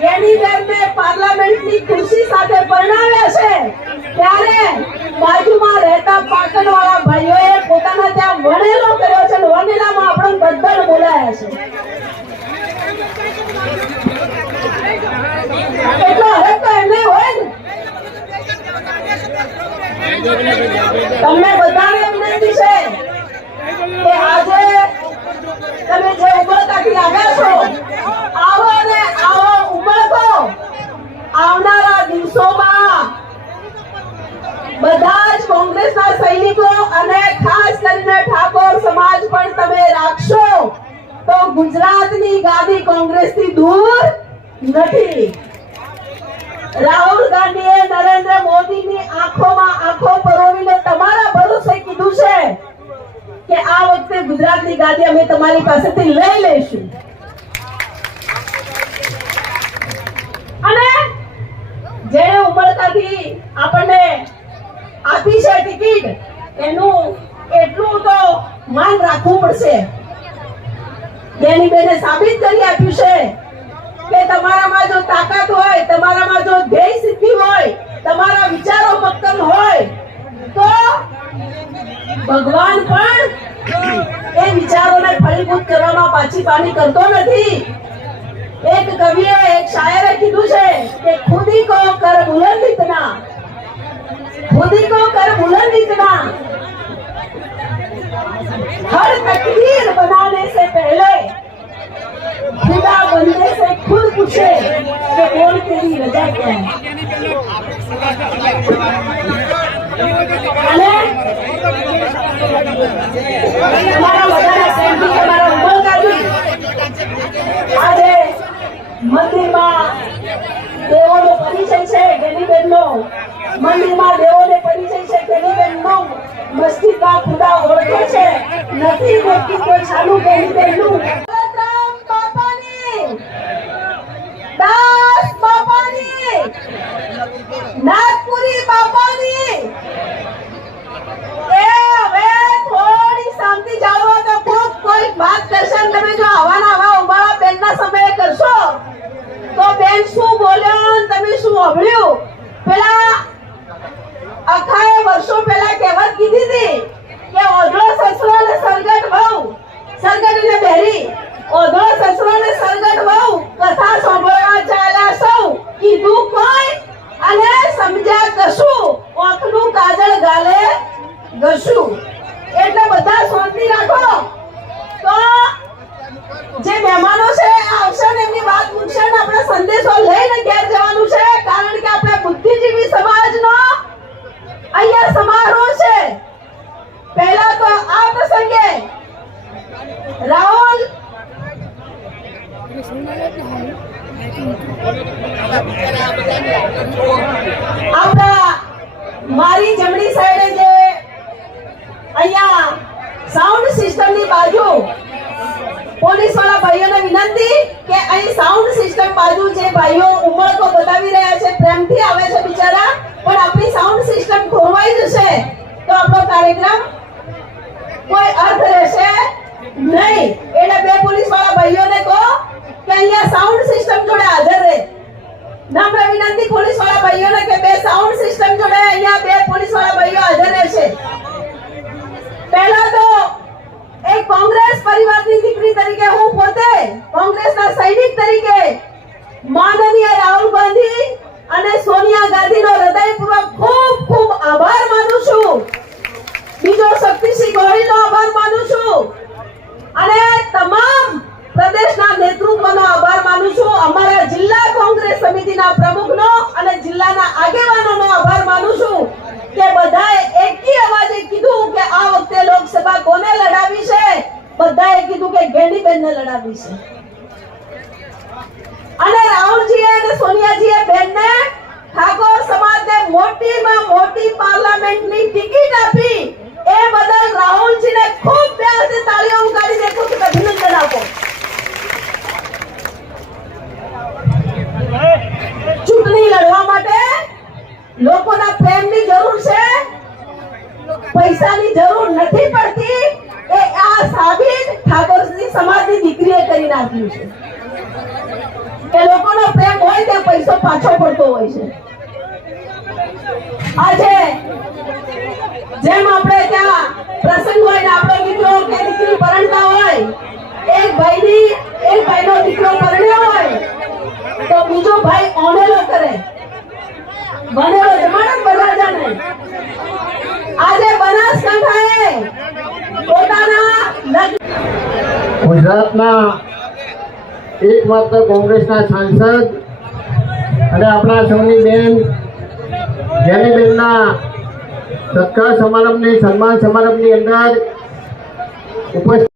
ગેનીબેનને પાર્લામેન્ટની ખુરશી સાથે પરણાવ્યા છે, ત્યારે બાજુમાં રહેતા પાટણવાળા ભાઈઓએ પોતાના ત્યાં વણેલો કર્યો છે અને વણેલામાં આપણને બધાને બોલાયા છે. એટલો હરખ તો એમને હોય ને. તમને બધાને વિનંતી છે કે આજે તમે જે ઉમળકાથી આવ્યા છો, આવો ને આવો ઉમળકો આવનારા દિવસોમાં બધા જ કોંગ્રેસના સૈનિકો અને ખાસ કરીને ઠાકોર સમાજ પણ તમે રાખશો તો ગુજરાતની ગાદી કોંગ્રેસથી દૂર નથી. રાહુલ ગાંધીએ નરેન્દ્ર મોદીની આંખોમાં આંખો પરોવીને તમારા ભરોસે કીધું છે કે આ વખતે ગુજરાતની ગાદી અમે તમારી પાસેથી લઈ લઈશું. અને જેણે ઉમળકાથી આપણને આપી છે ટિકિટ, એનું એટલું તો માન રાખવું પડશે. ગેનીબેને સાબિત કરી આપ્યું છે કે તમારામાં જો તાકાત હોય, તમારામાં જો ધ્યેય સિદ્ધિ હોય, તમારા વિચારો મક્કમ હોય તો ભગવાન પણ એ વિચારોને ફળીભૂત કરવામાં પાછી પાની કરતો નથી. એક કવિએ, એક શાયરે કીધું છે કે ખુદી કો કર બુલંદ ઇતના, खुदी को कर बुलंद इतना, हर तकदीर बनाने से पहले खुदा बनने से खुद पूछे कि बोल तेरी रजा क्या है. અને તમારા બધાના પ્રેમથી તમારા ઉમળકાથી આજે મંદિરમાં દેવોનો પરિચય છે ગેનીબેનનો, મંદિરમાં દેવોને પરિચય છે ગેનીબેનનો, મસ્જિદમાં ખુદા ઓળખે છે, નથી વ્યક્તિત્વ ચાલુ ગેનીબેનનું. દોલતરામ બાપાની, દાસ બાપાની, નાગપુરી બાપાની. એ હવે થોડી શાંતિ જાળવો તો કોઈ વાત કરશે ને તમે જો આવાના આવા ઉંબાળા બેનના સમયે કરશો તો બેન શું બોલ્યો તમે શું સાંભળ્યું. પેલા અખાએ વર્ષો પહેલા કહેવત કીધી હતી કે ઓઢળો સસરો ને સરગટ વહુ, સરગટ એટલે બેરી, ઓઢળો સસરો ને સરગટ વહુ, કથા સાંભળવા ચાલ્યા સૌ, કીધું કોઈ અને સમજ્યા કશું, ઓખનું કાજળ ગાલે ગશું. એટલે બધા શાંતિ રાખો. તો જે મહેમાનો છે આવશે ને એમની વાત પૂછશે ને આપણે સંદેશો લઈને ઘેર જવાનું છે, કારણ કે આપણે બુદ્ધિજીવી સમાજનો અહીંયા સમારોહ છે. પહેલા તો આ પ્રસંગે રાહુલ આપણા મારી જમણી સાઈડે જે અહીંયા સાઉન્ડ સિસ્ટમની બાજુ પોલીસ વાળા ભાઈઓને વિનંતી કે અહીં સાઉન્ડ સિસ્ટમ બાજુ જે ભાઈઓ ઉમળકો બતાવી રહ્યા છે, પ્રેમથી આવે છે બિચારા, પણ આપણી સાઉન્ડ સિસ્ટમ ખોરવાઈ જશે તો આપણો કાર્યક્રમ કોઈ અર્થ રહેશે નહીં. એટલે બે પોલીસ વાળા ભાઈઓને કહો કે અહીંયા સાઉન્ડ સિસ્ટમ જોડે હાજર રહે. નમ્ર વિનંતી પોલીસ વાળા ભાઈઓને કે બે સાઉન્ડ સિસ્ટમ જોડે અહીંયા બે પોલીસ વાળા ભાઈઓ હાજર રહેશે. પહેલા તો એક કોંગ્રેસ પરિવારની દીકરી તરીકે હું પોતે કોંગ્રેસના સૈનિક તરીકે માનનીય રાહુલ ગાંધી અને સોનિયા ગાંધીનો હૃદયપૂર્વક ખૂબ ખૂબ આભાર માનું છું. બીજો શક્તિસિંહ ગોહિલનો આભાર માનું છું અને તમામ પ્રદેશના નેતૃત્વનો આભાર માનું છું. અમારા જિલ્લા કોંગ્રેસ સમિતિના પ્રમુખનો અને જિલ્લાના આગેવાનોનો આભાર માનું છું કે બધાએ એકી અવાજે કીધું કે આ વખતે લોકસભા કોને લડાવી છે. બધાએ કીધું કે ગેનીબેનને લડાવી છે. અને રાહુલજીએ અને સોનિયાજીએ બેનને ઠાકોર સમાજને મોટીમાં મોટી પાર્લામેન્ટની ટિકિટ આપી એ બદલ રાહુલજીને ખૂબ પ્યારથી તાળીઓ ઉગાડીને ખૂબ અભિનંદન આપો. ચૂંટણી લડવા માટે લોકોના પ્રેમની જરૂર છે, પૈસાની જરૂર નથી પડતી. એ આ સાબિત ઠાકોર સમાજની દીકરીએ કરી નાખ્યું છે કે લોકોનો પ્રેમ હોય હોય ત્યાં પૈસો પાછો પડતો હોય છે. આજે જેમ આપણે ત્યાં પ્રસંગ હોય ને આપણો દીકરો કે દીકરી પરણતા હોય, એક ભાઈનો દીકરો પરણ્યો હોય તો બીજો ભાઈ ઓનેલો કરે, બનેલો જમાડે બધા જાણે. આજે બનાસકાંઠાએ પોતાના ગુજરાતના એકમાત્ર કોંગ્રેસના સાંસદ અને આપણા સૌની બેન જેનીબેનના સત્કાર સમારંભની સન્માન સમારંભની અંદર ઉપસ્થિત